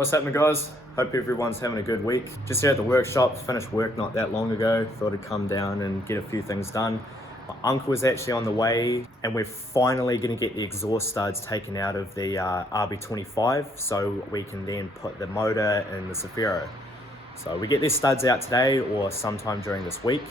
What's happening, guys? Hope everyone's having a good week. Just here at the workshop, finished work not that long ago. Thought I'd come down and get a few things done. My uncle is actually on the way and we're finally gonna get the exhaust studs taken out of the RB25 so we can then put the motor in the Zafiro. So we get these studs out today or sometime during this week.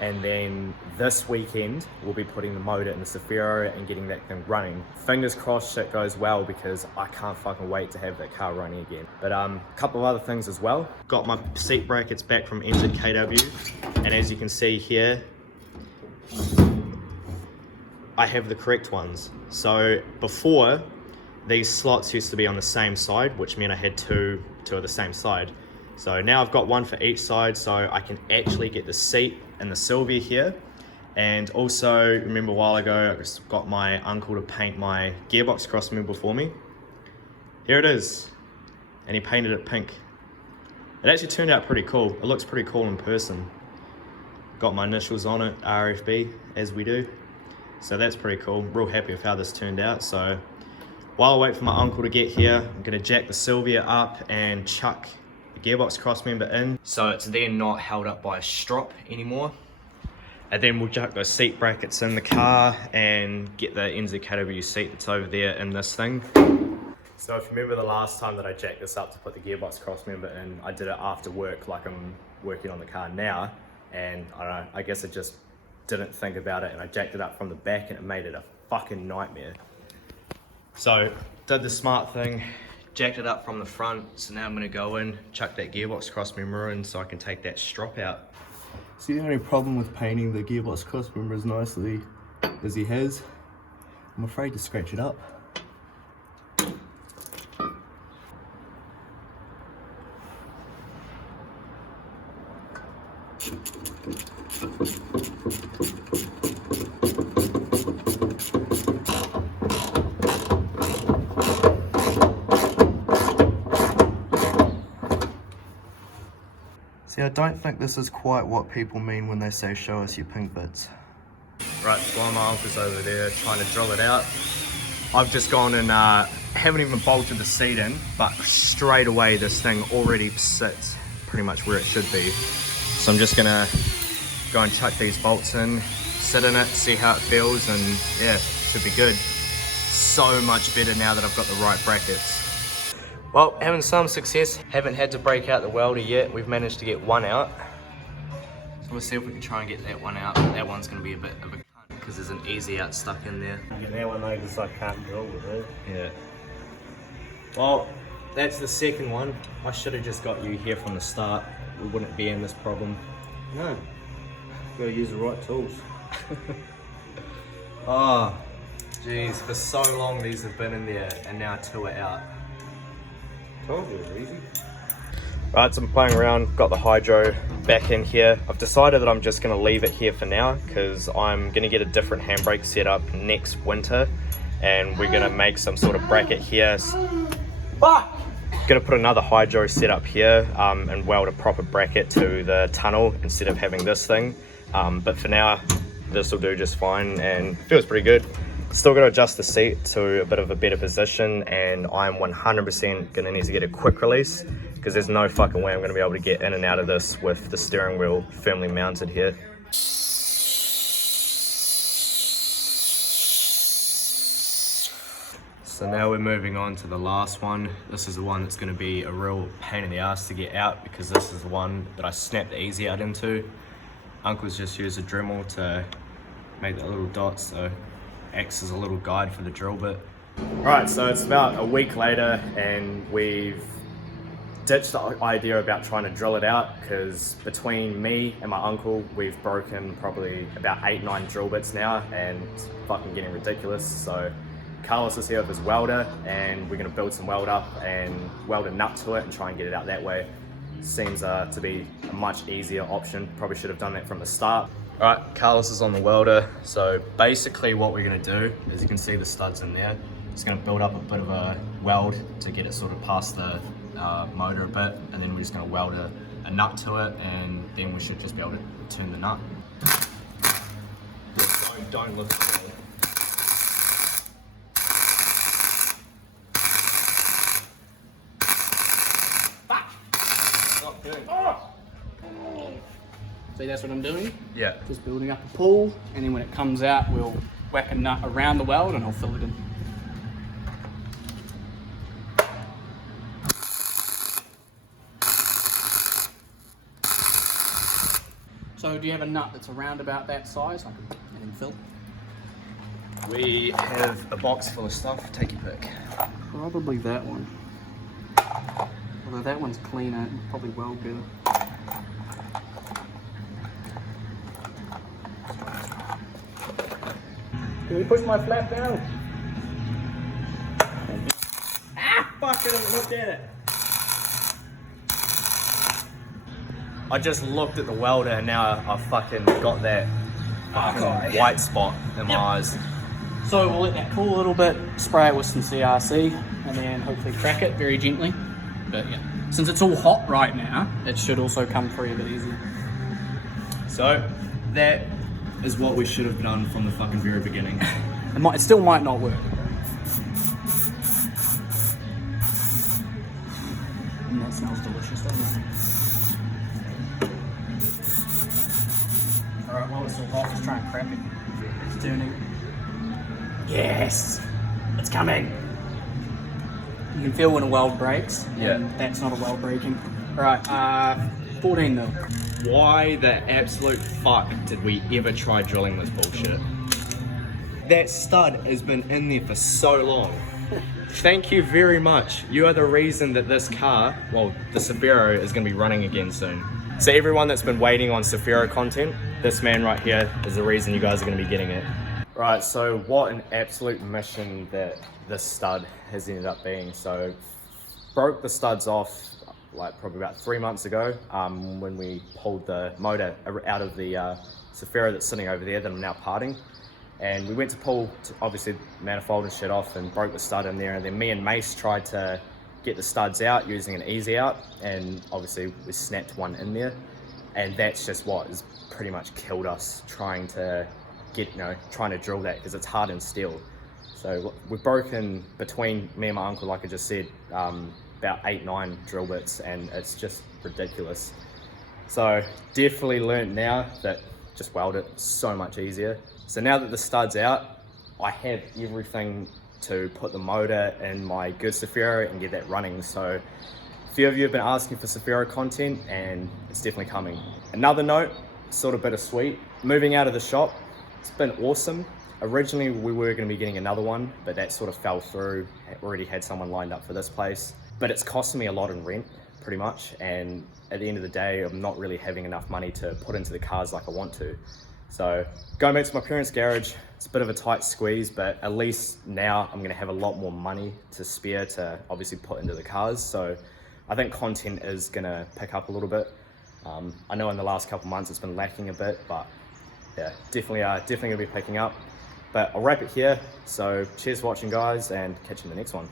And then this weekend, we'll be putting the motor in the Zafiro and getting that thing running. Fingers crossed shit goes well because I can't fucking wait to have that car running again. But a couple of other things as well. Got my seat brackets back from NZKW. And as you can see here, I have the correct ones. So before, these slots used to be on the same side, which meant I had two of the same side. So now I've got one for each side, so I can actually get the seat and the Silvia here. And also, remember a while ago, I just got my uncle to paint my gearbox crossmember for me. Here it is. And he painted it pink. It actually turned out pretty cool. It looks pretty cool in person. Got my initials on it, RFB, as we do. So that's pretty cool. Real happy with how this turned out. So while I wait for my uncle to get here, I'm gonna jack the Silvia up and chuck gearbox crossmember in, so it's then not held up by a strop anymore. And then we'll chuck those seat brackets in the car and get the NZKW seat that's over there in this thing. So if you remember the last time that I jacked this up to put the gearbox crossmember in, I did it after work like I'm working on the car now, and I don't know, I guess I just didn't think about it and I jacked it up from the back and it made it a fucking nightmare. So did the smart thing, jacked it up from the front, so now I'm going to go in, chuck that gearbox crossmember in so I can take that strop out. See, the only problem with painting the gearbox crossmember as nicely as he has, I'm afraid to scratch it up. See, I don't think this is quite what people mean when they say show us your pink bits. Right, while my uncle's over there trying to drill it out, I've just gone and haven't even bolted the seat in, but straight away this thing already sits pretty much where it should be. So I'm just gonna go and chuck these bolts in, sit in it, see how it feels, and yeah, should be good. So much better now that I've got the right brackets. Well, having some success. Haven't had to break out the welder yet. We've managed to get one out. So we'll see if we can try and get that one out. That one's gonna be a bit of a cunt because there's an easy out stuck in there. Get that one though because I can't drill with it. Yeah. Well, that's the second one. I should have just got you here from the start. We wouldn't be in this problem. No, you gotta use the right tools. Oh, jeez, for so long these have been in there and now two are out. Told you it was easy. Right, so I'm playing around, got the hydro back in here. I've decided that I'm just gonna leave it here for now because I'm gonna get a different handbrake set up next winter and we're gonna make some sort of bracket here. Gonna put another hydro set up here and weld a proper bracket to the tunnel instead of having this thing. But for now, this will do just fine and feels pretty good. Still got to adjust the seat to a bit of a better position, and I'm 100% going to need to get a quick release because there's no fucking way I'm going to be able to get in and out of this with the steering wheel firmly mounted here. So now we're moving on to the last one. This is the one that's going to be a real pain in the ass to get out because this is the one that I snapped the easy out into. Uncle's just used a Dremel to make that little dot, so acts as a little guide for the drill bit. Right, so it's about a week later and we've ditched the idea about trying to drill it out because between me and my uncle, we've broken probably about 8-9 drill bits now and it's fucking getting ridiculous. So Carlos is here with his welder and we're gonna build some weld up and weld a nut to it and try and get it out that way. Seems to be a much easier option. Probably should have done that from the start. All right, Carlos is on the welder. So basically what we're gonna do, as you can see the studs in there, it's gonna build up a bit of a weld to get it sort of past the motor a bit, and then we're just gonna weld a nut to it, and then we should just be able to turn the nut. Don't look at the wall. Good. See, that's what I'm doing. Yeah. Just building up a pool, and then when it comes out, we'll whack a nut around the weld and I'll fill it in. So do you have a nut that's around about that size? I can and then fill. We have a box full of stuff. Take your pick. Probably that one. Although that one's cleaner, and probably weld better. Can we push my flap down? Fucking look at it. I just looked at the welder and now I fucking got that fucking white spot in my eyes. So we'll let that cool a little bit, spray it with some CRC, and then hopefully crack it very gently. But yeah, since it's all hot right now, it should also come free a bit easier. So that is what we should have done from the fucking very beginning. It still might not work. And that smells delicious, doesn't it? Alright, while it's still hot, let's try and crack it. It's turning. Yes! It's coming! You can feel when a weld breaks. Yeah. And that's not a weld breaking. Alright, 14 mil. Why the absolute fuck did we ever try drilling this bullshit? That stud has been in there for so long. Thank you very much. You are the reason that this car, well, the Safiro, is going to be running again soon. So everyone that's been waiting on Safiro content, this man right here is the reason you guys are going to be getting it. Right, so what an absolute mission that this stud has ended up being. So broke the studs off like probably about 3 months ago when we pulled the motor out of the Safiro that's sitting over there that I'm now parting. And we went to pull, obviously, manifold and shit off and broke the stud in there. And then me and Mace tried to get the studs out using an easy out. And obviously we snapped one in there. And that's just what has pretty much killed us trying to trying to drill that because it's hardened steel. So we've broken between me and my uncle, like I just said, about 8-9 drill bits, and it's just ridiculous. So definitely learned now that just weld it so much easier. So now that the stud's out, I have everything to put the motor in my good Safiro and get that running. So a few of you have been asking for Safiro content and it's definitely coming. Another note, sort of bittersweet, moving out of the shop, it's been awesome. Originally we were going to be getting another one, but that sort of fell through. Already had someone lined up for this place, but it's costing me a lot in rent pretty much. And at the end of the day, I'm not really having enough money to put into the cars like I want to. So going back to my parents' garage, it's a bit of a tight squeeze, but at least now I'm gonna have a lot more money to spare to obviously put into the cars. So I think content is gonna pick up a little bit. I know in the last couple months it's been lacking a bit, but yeah, definitely gonna be picking up. But I'll wrap it here. So cheers for watching, guys, and catch you in the next one.